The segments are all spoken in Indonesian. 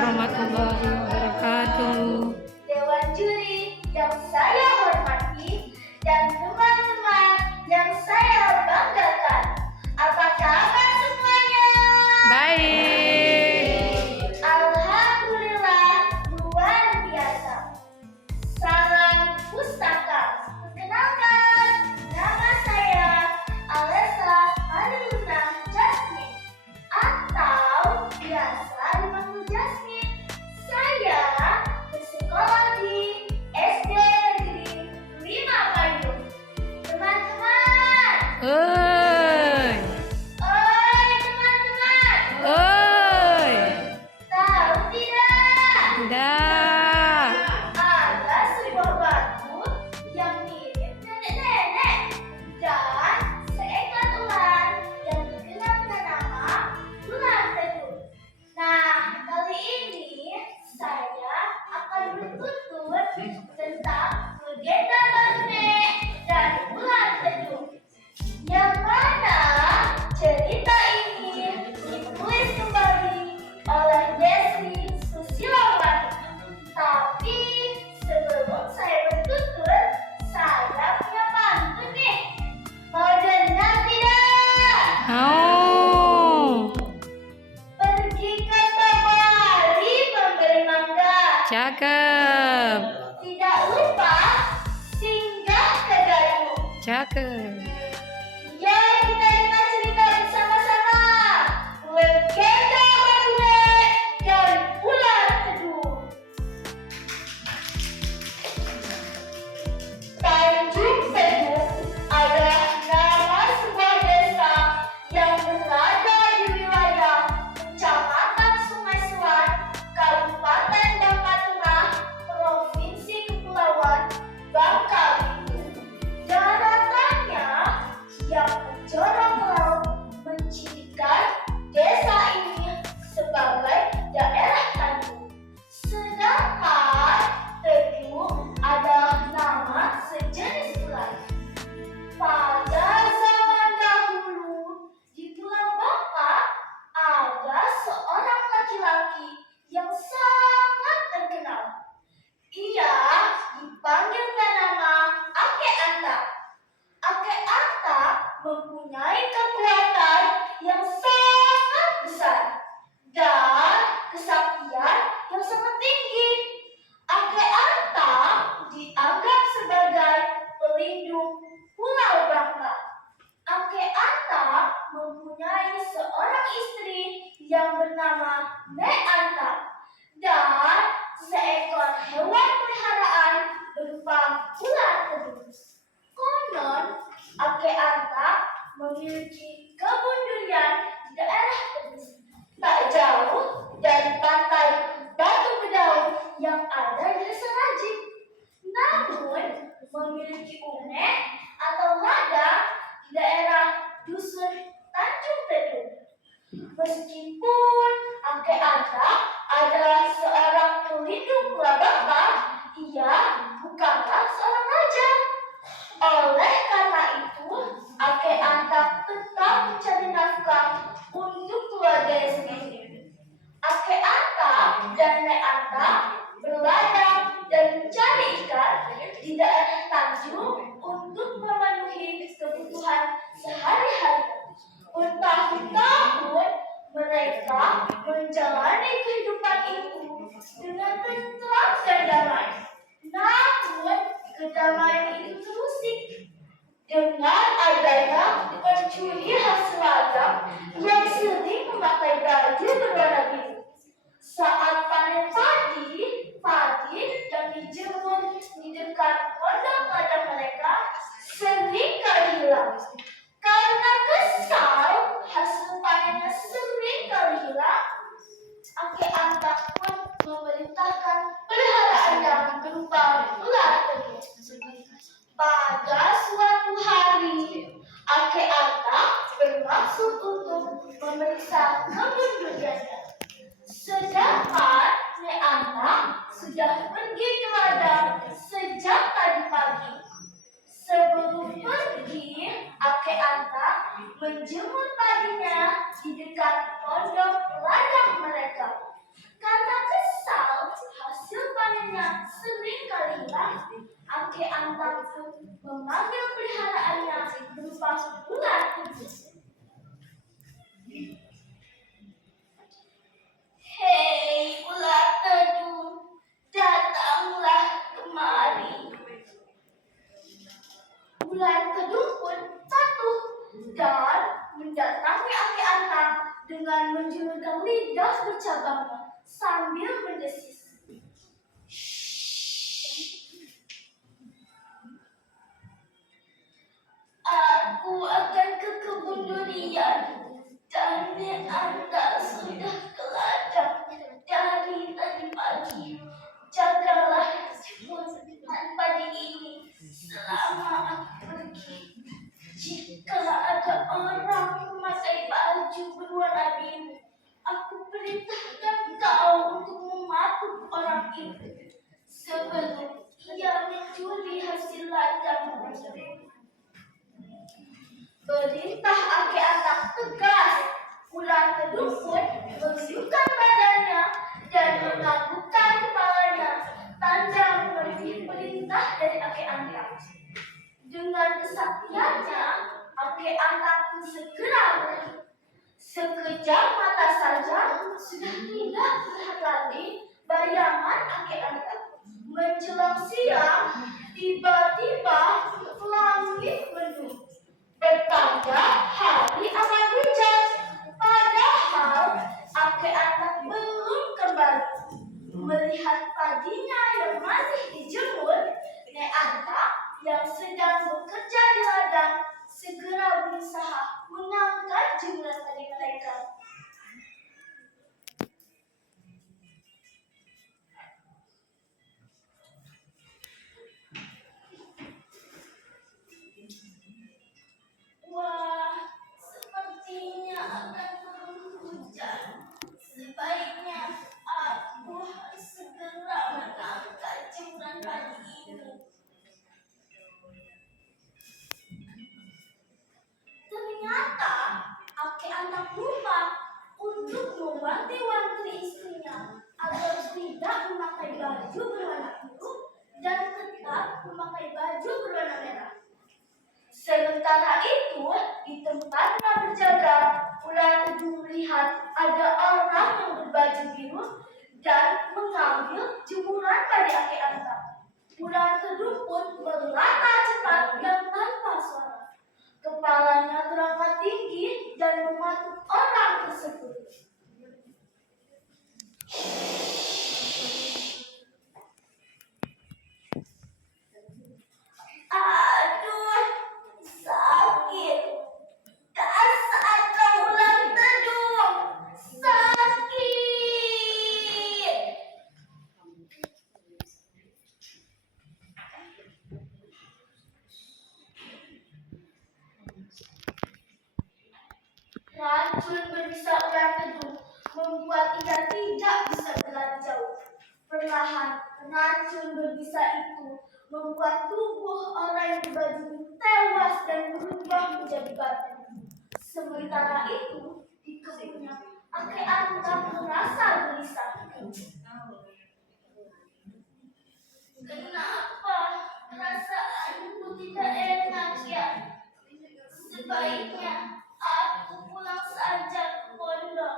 warahmatullahi wabarakatuh. Dewan juri yang saya hormati dan teman-teman yang saya banggakan. Apa kabar semuanya? Baik. Alhamdulillah, luar biasa. Salam pustaka. Perkenalkan, nama saya Alessa Haniluna Jasmine atau biasa dipanggil Jasmine. Saya bersekolah di SD Negeri 5 Payung. Teman-teman, Oi. teman-teman, Oi. tahu tidak? Tidak. Ada sebuah batu yang mirip nenek-nenek dan seekor ular yang terkenal dengan nama ular teduh. Nah, kali ini saya akan bertutur tentang legenda Barnek dan ular teduh. Yang mana cerita ini ditulis kembali oleh Desi Susilawati. Tapi sebelum saya bertutur, saya punya pantun nih. Mau dengar tidak? Mau. Pergi ke Bali membeli mangga. Cakep. Tidak lupa singgah ke Gayo. Cakep. Ya, kita dengar cerita bersama-sama. Legenda Barnek dan ular teduh. Tanjung Teduh adalah nama sebuah desa yang berada di wilayah Kecamatan Sungai Suan, Kabupaten Bangka Tengah, Provinsi Kepulauan Bangka Belitung. Daratannya yang menjorok ke laut mencirikan desa ini sebagai daerah tanjung. Sedangkan Teduh adalah nama sejenis ular. Pada zaman dahulu di Pulau Bangka ada seorang laki-laki yang sangat terkenal. Ia dipanggil dengan nama Ake Anta. Ake Anta mempunyai kekuatan yang sangat besar dan kesaktian yang sangat tinggi. Ake Anta dianggap sebagai pelindung Pulau Bangka. Ake Anta mempunyai seorang istri yang bernama Nek Anta dan seekor hewan peliharaan berupa ular teduh. Konon, Ake Anta memiliki kebun durian di daerah Teduh, tak jauh dari pantai Batu Bedaun yang ada di desa Rajik. Namun, memiliki unek atau ladang di daerah Dusun Tanjung Teduh. Meskipun Ake Anta adalah seorang pelindung Pulau Bangka, ia bukanlah seorang raja. Oleh karena itu, Ake Anta tetap mencari nafkah untuk keluarganya sendiri. Ake Anta dan Nek Anta berladang dan mencari ikan di daerah Tanjung untuk memenuhi kebutuhan sehari-hari. Bertahun-tahun mereka menjalani kehidupan itu dengan tentram dan damai. Namun, kedamaian itu terusik dengan adanya pencuri hasil ladang yang sering memakai baju berwarna biru. Saat panen padi yang dijemur di dekat kandang ladang mereka sering kali hilang. Karena kesal hasil panennya sering kali hilang, Ake Anta pun memerintahkan peliharaannya berupa ular teduh. Pada suatu hari, Ake Anta bermaksud untuk memeriksa kebun duriannya. Sedangkan Nek Anta sudah pergi ke ladang sejak tadi pagi. Sebelum pergi, Ake Anta menjemur padinya di dekat pondok ladang mereka. Karena Anta pun memanggil peliharaannya berupa ular kudus. Hei ular teduh, datanglah kemari. Ular teduh pun patuh dan mendatangi Ake Anta dengan menjulurkan lidah bercabangnya sambil mendesis. Aku akan ke kebun durian dan Anta sudah ke ladang dari tadi pagi. Jagalah hutan padi ini selama aku pergi. Jika ada orang memakai baju berwarna biru, aku perintahkan kau untuk mematuk orang itu sebelum ia mencuri hasil ladang mereka. Perintah Ake Anta tegas. Ular teduh pun menundukkan badannya dan menganggukkan kepalanya, tanda mengerti perintah dari Ake Anta. Dengan kesaktiannya, Ake Anta pun segera pergi. Sekejap mata saja sudah tidak terlihat lagi bayangan Ake Anta. Menjelang siang, tiba-tiba langit mendung. Bertanda hari akan hujan. Padahal Ake Anta belum kembali. Melihat padinya yang masih dijemur, Nek Anta yang sedang bekerja di ladang segera berusaha mengangkat jemuran padi mereka. Wah, sepertinya akan turun hujan. Sebaiknya aku harus segera mengangkat jemuran padi ini. Ternyata Ake Anta lupa untuk mewanti-wanti istrinya agar tidak memakai baju berwarna biru dan tetap memakai baju berwarna merah. Sementara itu, di tempatnya berjaga, ular teduh melihat ada orang yang berbaju biru dan mengambil jemuran padi Ake Anta. Ular teduh pun berlari cepat dan tanpa suara. Kepalanya terangkat tinggi dan mematuk orang tersebut. Aduh, sakit. Dasar kau ular teduh, sakit. Racun berbisa ular teduh membuat ikan tidak bisa berlari jauh. Perlahan, racun berbisa itu membuat tubuh orang yang berbaju biru tewas dan berubah menjadi batu. Sementara itu, di kebunnya, Ake Anta merasa gelisah. Kenapa perasaanku tidak enak ya? Sebaiknya aku pulang saja ke pondok.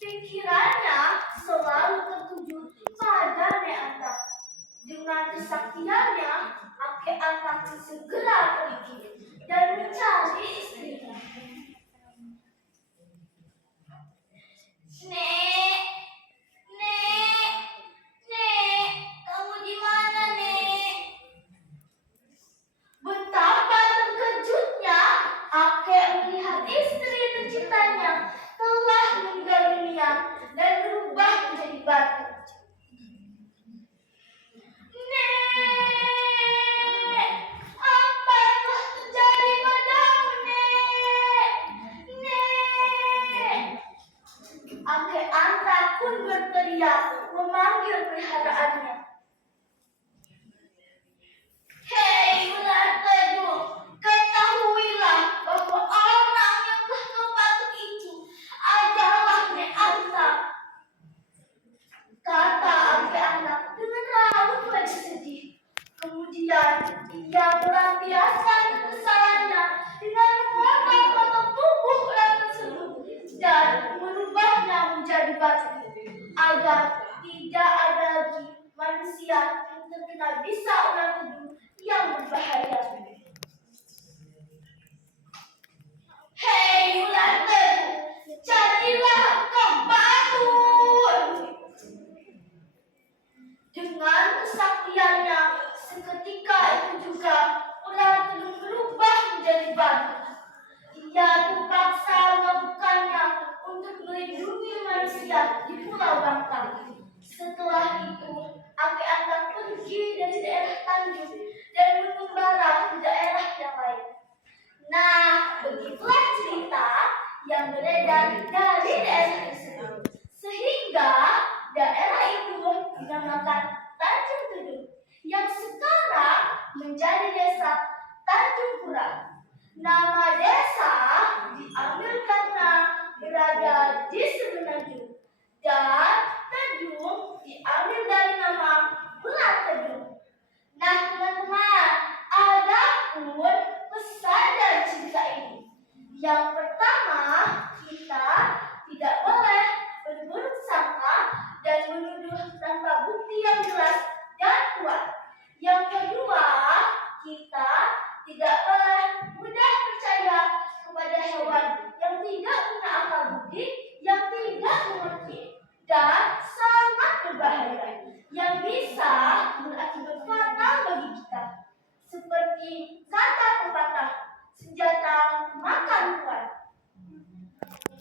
Pikirannya selalu tertuju pada Nek Anta. Dengan kesaktiannya, Ake Anta segera pergi dan mencari istrinya. Nek, kamu di mana, Nek? Betapa terkejutnya Ake melihat istri tercintanya telah meninggal dunia dan berubah menjadi batu. Nek, apa yang telah terjadi padamu, Nek? Nek. Ake Anta pun berteriak memanggil peliharaannya. Hei ular teduh, ketahuilah bahwa orang yang telah kau patuk itu adalah Nek Anta. Kata Ake Anta dengan raut wajah sedih. agar tidak ada lagi manusia yang terkena bisa ular kudung yang berbahaya. Hei ular kudung, jadilah engkau bangun. Dengan kesaktiannya, seketika itu juga ular kudung berubah menjadi batu. Ia terpaksa melakukannya untuk melindungi manusia di Pulau Bangka. Setelah itu, Ake Anta pergi dari daerah Tanjung dan mengembara ke daerah yang lain. Nah, begitulah cerita yang beredar dari daerah tersebut. Sehingga daerah itu dinamakan Tanjung Tudung, yang sekarang menjadi desa Tanjung Pura. Nama desa diambil karena berada di semenanjung, dan Tanjung diambil dari nama ular Tanjung. Nah teman-teman, ada pun pesan dari cerita ini. Yang pertama, kita tidak boleh berburuk sangka dan menuduh tanpa bukti yang jelas dan kuat. Yang kedua, kita tidak boleh mudah percaya kepada hewan yang tidak punya akal budi, yang tidak mengerti, dan sangat berbahaya, yang bisa berakibat fatal bagi kita. Seperti kata pepatah, senjata makan tuan.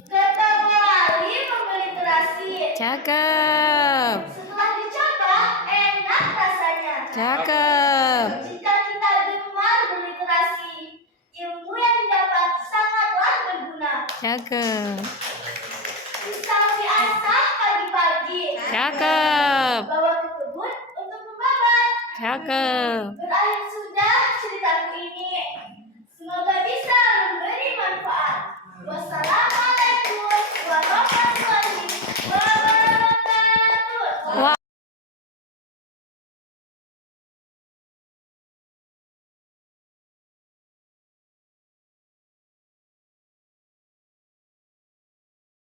Kata wali membeli terasi. Cakep. Setelah dicoba, enak rasanya. Cakep. Jika kita gemar berliterasi, ilmu yang didapat sangatlah berguna. Cakep. Bisa diasah pagi-pagi. Cakep. Bawa ke kebun untuk membabat. Cakep. Berakhir